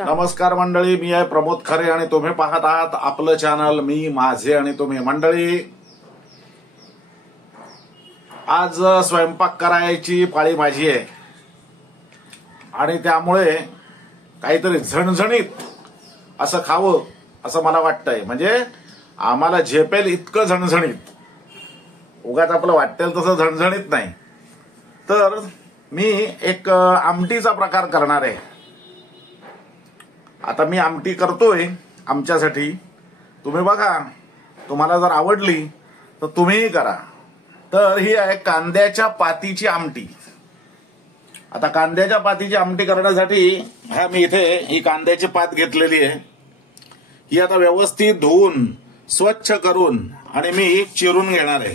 नमस्कार मंडळी, मी आहे प्रमोद खरे आणि तुम्ही पाहत आहात आपलं चॅनल मी माझे आणि तुम्ही. मंडळी, आज स्वयंपाक करायची पाळी माझी आहे आणि त्यामुळे काहीतरी झणझणीत असं खावं असं मला वाटतंय. म्हणजे आम्हाला झेपेल इतकं झणझणीत, उगाच आपलं वाटेल तसं झणझणीत नाही. तर मी एक आमटीचा प्रकार करणार आहे. आता मी आमटी करतोय आमच्यासाठी. तुम्ही बघा, तुम्हाला जर आवडली तर तुम्हीही करा. तर ही आहे कांद्याच्या पातीची आमटी. आता कांद्याच्या पातीची आमटी करण्यासाठी मी इथे ही कांद्याची पात घेतलेली आहे. ही आता व्यवस्थित धुवून स्वच्छ करून आणि मी चिरून घेणार आहे.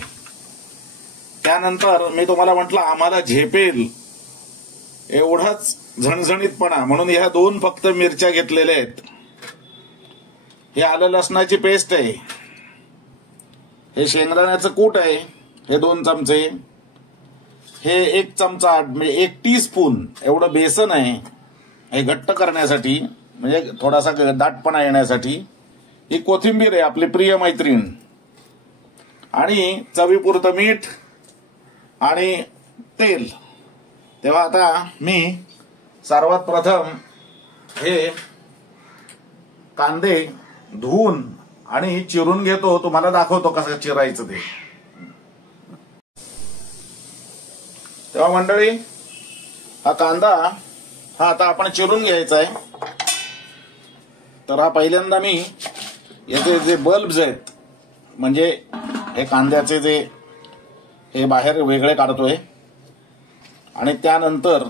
त्यानंतर मी तुम्हाला म्हटलं आम्हाला झेपेल एवढाच झणझणीतपणा म्हणून ह्या दोन फक्त मिरच्या घेतलेल्या आहेत. हे आलं लसणाची पेस्ट आहे, हे शेंगदाण्याचं कूट आहे, हे 2 चमचे, हे 1 चमचा म्हणजे 1 टीस्पून एवढं बेसन आहे हे घट्ट करण्यासाठी, म्हणजे थोडासा दाटपणा येण्यासाठी. ही कोथिंबीर आहे आपली प्रिय मैत्रीण, आणि चवीपुरतं मीठ आणि तेल. तेव्हा आता मी सर्वात प्रथम हे कांदे धुवून आणि चिरून घेतो. तुम्हाला दाखवतो कसं चिरायचं ते. तेव्हा मंडळी, हा कांदा आता आपण चिरून घ्यायचा आहे. तर हा पहिल्यांदा मी याचे जे बल्ब्स आहेत, म्हणजे हे कांद्याचे जे हे बाहेर वेगळे काढतोय आणि त्यानंतर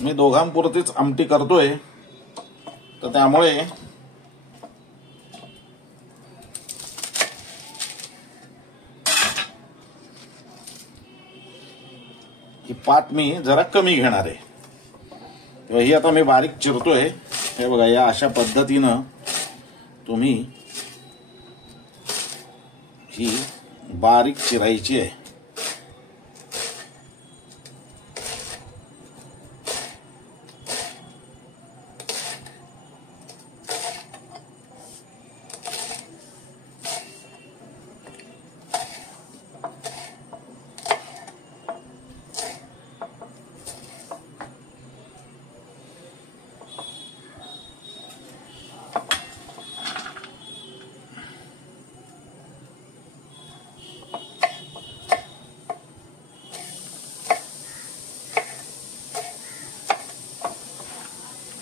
मी दोघांपुरतीच आमटी करतोय. तर त्यामुळे ही पात मी जरा कमी घेणार आहे. तेव्हा ही आता मी बारीक चिरतोय. हे बघा, या अशा पद्धतीनं तुम्ही ही बारीक चिरायची आहे.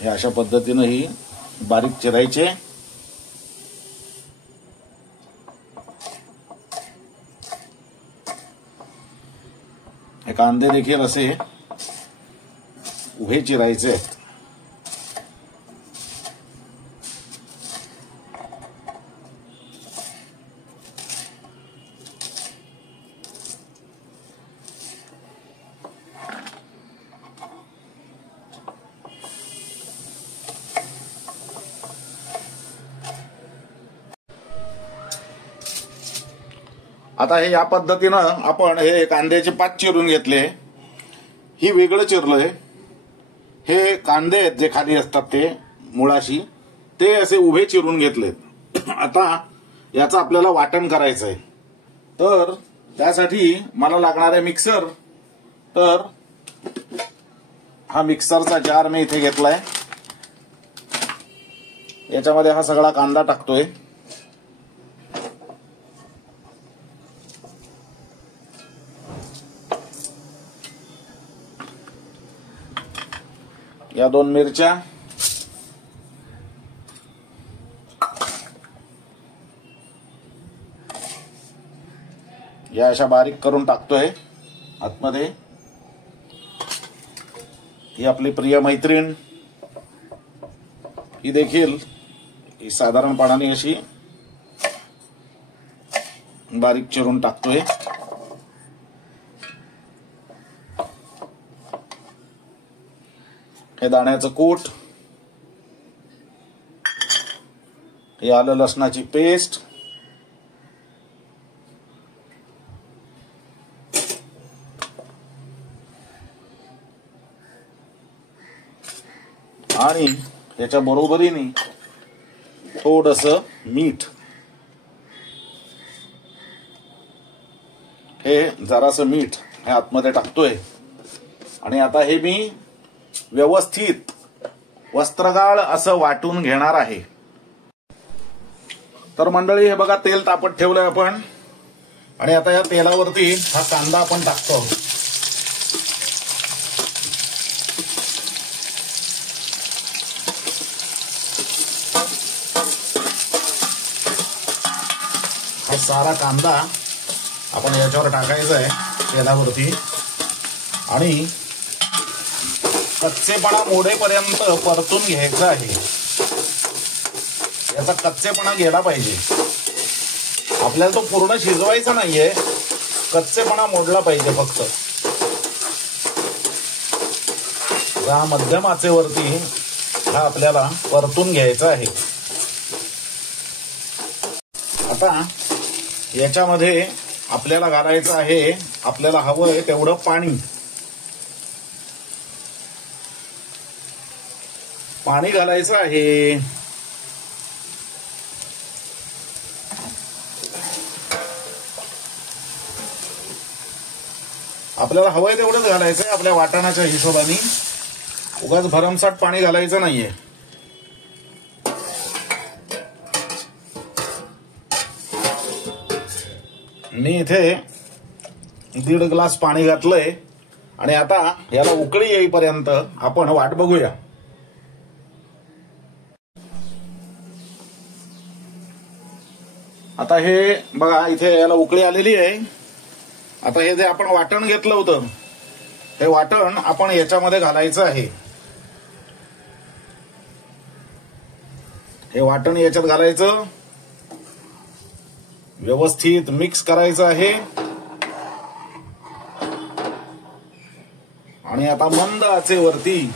हे अशा पद्धतीनं ही बारीक चिरायचे. हे कांदे देखील असे उभे चिरायचे आहेत. आता हे या पद्धतीनं आपण हे कांद्याचे पात चिरून घेतले. ही वेगळं चिरलंय. हे कांदे आहेत जे खाली असतात ते मुळाशी, ते असे उभे चिरून घेतलेत. आता याचं आपल्याला वाटण करायचं आहे. तर त्यासाठी मला लागणार आहे मिक्सर. तर हा मिक्सरचा जार मी इथे घेतलाय. याच्यामध्ये हा सगळा कांदा टाकतोय. या 2 मिरच्या, या अशा बारीक करून टाकतोय आतमध्ये. ही आपली प्रिय मैत्रीण, ही देखील साधारणपणाने अशी बारीक चिरून टाकतोय. हे दाण्याचं कूट, हे आलं लसणाची पेस्ट, आणि याच्या बरोबरीने थोडंसं मीठ, हे जरासं मीठ हे आतमध्ये टाकतोय. आणि आता हे मी व्यवस्थित वस्त्रगाळ असं वाटून घेणार आहे. तर मंडळी हे बघा, तेल तापत ठेवलंय आपण. आणि आता या तेलावरती हा कांदा आपण टाकतो. हा सारा कांदा आपण याच्यावर टाकायचा आहे तेलावरती आणि कच्चेपणा मोडेपर्यंत परतून घ्यायचा आहे. याचा कच्चेपणा गेला पाहिजे. आपल्याला तो पूर्ण शिजवायचा नाहीये, कच्चेपणा मोडला पाहिजे फक्त. या मध्यम आचेवरती हा आपल्याला परतून घ्यायचा आहे. आता याच्यामध्ये आपल्याला घालायचं आहे, आपल्याला हवंय तेवढं पाणी. पाणी घालायचं आहे. आपल्याला हवंय तेवढंच घालायचंय आपल्या वाटणाच्या हिशोबाने. उगाच भरमसाठ पाणी घालायचं नाहीये. मी इथे 1.5 ग्लास पाणी घातलंय आणि आता याला उकळी येईपर्यंत आपण वाट बघूया. आता हे बघा, इथे याला उकळी आलेली आहे. आता हे जे आपण वाटण घेतलं होतं, हे वाटण आपण याच्यामध्ये घालायचं आहे. हे वाटण याच्यात घालायचं, व्यवस्थित मिक्स करायचं आहे. आणि आता मंद आचेवरती,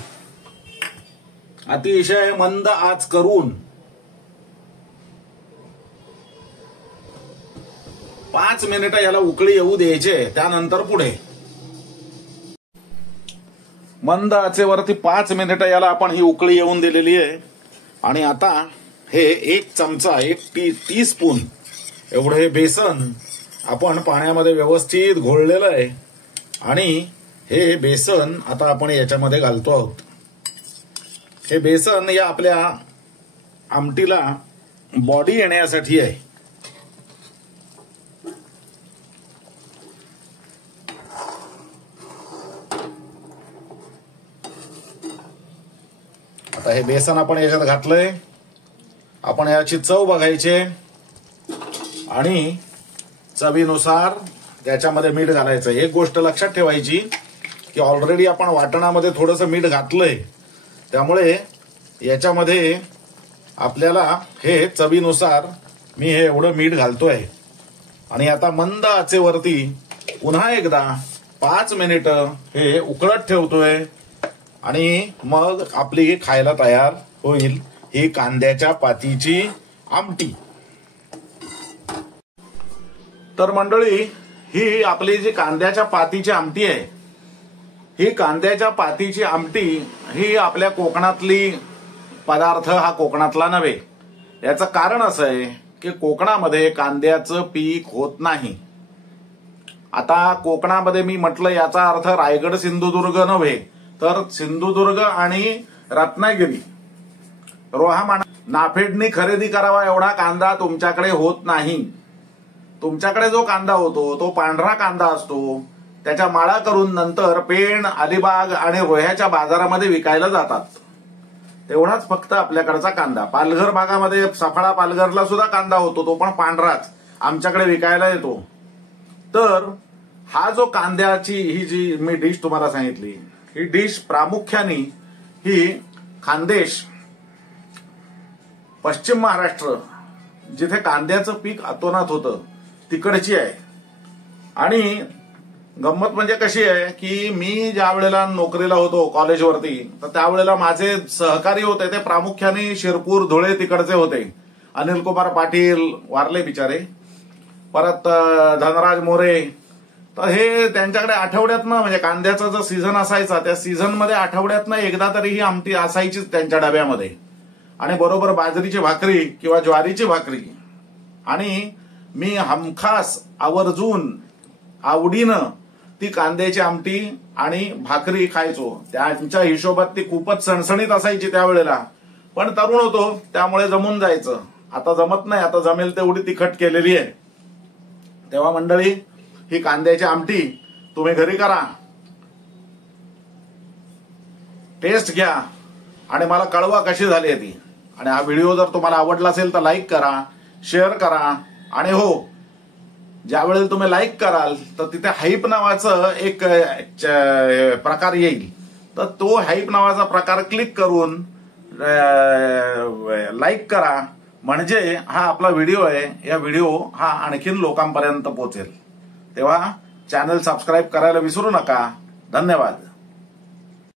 अतिशय मंद आच करून 5 मिनिटं याला उकळी येऊ द्यायचे. त्यानंतर पुढे मंद आचेवरती 5 मिनिटं याला आपण ही उकळी येऊन दिलेली आहे. आणि आता हे 1 चमचा, 1 टीस्पून एवढं हे बेसन आपण पाण्यामध्ये व्यवस्थित घोळलेलं आहे. आणि हे बेसन आता आपण याच्यामध्ये घालतो आहोत. हे बेसन या आपल्या आमटीला बॉडी येण्यासाठी आहे. आता हे बेसन आपण याच्यात घातलंय. आपण याची चव बघायची आणि चवीनुसार त्याच्यामध्ये मीठ घालायचं. एक गोष्ट लक्षात ठेवायची की ऑलरेडी आपण वाटणामध्ये थोडंसं मीठ घातलंय, त्यामुळे याच्यामध्ये आपल्याला हे चवीनुसार मी हे एवढं मीठ घालतोय. आणि आता मंद आचेवरती पुन्हा एकदा 5 मिनिटं हे उकळत ठेवतोय. आणि मग आपली खायला तयार होईल ही कांद्याच्या पातीची आमटी. तर मंडळी, ही आपली जी कांद्याच्या पातीची आमटी आहे, ही कांद्याच्या पातीची आमटी ही आपल्या कोकणातली पदार्थ हा कोकणातला नव्हे. याचं कारण असं आहे की कोकणामध्ये कांद्याचं पीक होत नाही. आता कोकणामध्ये मी म्हटलं याचा अर्थ रायगड सिंधुदुर्ग नव्हे, तर सिंधुदुर्ग आणि रत्नागिरी, रोहा, नाफेडनी खरेदी करावा एवढा कांदा तुमच्याकडे होत नाही. तुमच्याकडे जो कांदा होतो तो पांढरा कांदा असतो. त्याच्या माळा करून नंतर पेण, अलिबाग आणि रोह्याच्या बाजारामध्ये विकायला जातात. तेवढाच फक्त आपल्याकडचा कांदा. पालघर भागामध्ये सफाळा पालघरला सुद्धा कांदा होतो, तो पण पांढराच आमच्याकडे विकायला येतो. तर हा जो कांद्याची ही जी मी डिश तुम्हाला सांगितली, ही डिश प्रामुख्याने ही खानदेश, पश्चिम महाराष्ट्र, जिथे कांद्याचं पीक अतोनात होतं तिकडची आहे. आणि गंमत म्हणजे कशी आहे की मी ज्या वेळेला नोकरीला होतो कॉलेजवरती, तर त्यावेळेला माझे सहकारी होते ते प्रामुख्याने शिरपूर, धुळे तिकडचे होते. अनिल कुमार पाटील वारले बिचारे, परत धनराज मोरे, तर हे त्यांच्याकडे आठवड्यातनं म्हणजे कांद्याचा जो सीझन असायचा त्या सीझन मध्ये आठवड्यातनं एकदा तरी ही आमटी असायचीच त्यांच्या डब्यामध्ये. आणि बरोबर बाजरीची भाकरी किंवा ज्वारीची भाकरी. आणि मी हमखास आवर्जून आवडीनं ती कांद्याची आमटी आणि भाकरी खायचो. त्यांच्या हिशोबात ती खूपच सणसणीत असायची त्यावेळेला. पण तरुण होतो त्यामुळे जमून जायचं. आता जमत नाही, आता जमेल तेवढी तिखट केलेली आहे. तेव्हा मंडळी ही कांद्याची आमटी तुम्ही घरी करा, टेस्ट घ्या आणि मला कळवा कशी झाली आहे ती. आणि हा व्हिडिओ जर तुम्हाला आवडला असेल तर लाईक करा, शेअर करा. आणि हो, ज्यावेळेला तुम्ही लाईक कराल तर तिथे हाईप नावाचं एक प्रकार येईल. तर तो हाईप नावाचा प्रकार क्लिक करून लाईक करा. म्हणजे हा आपला व्हिडिओ आहे, या व्हिडिओ हा आणखीन लोकांपर्यंत पोहोचेल. तेव्हा चॅनल सबस्क्राईब करायला विसरू नका. धन्यवाद.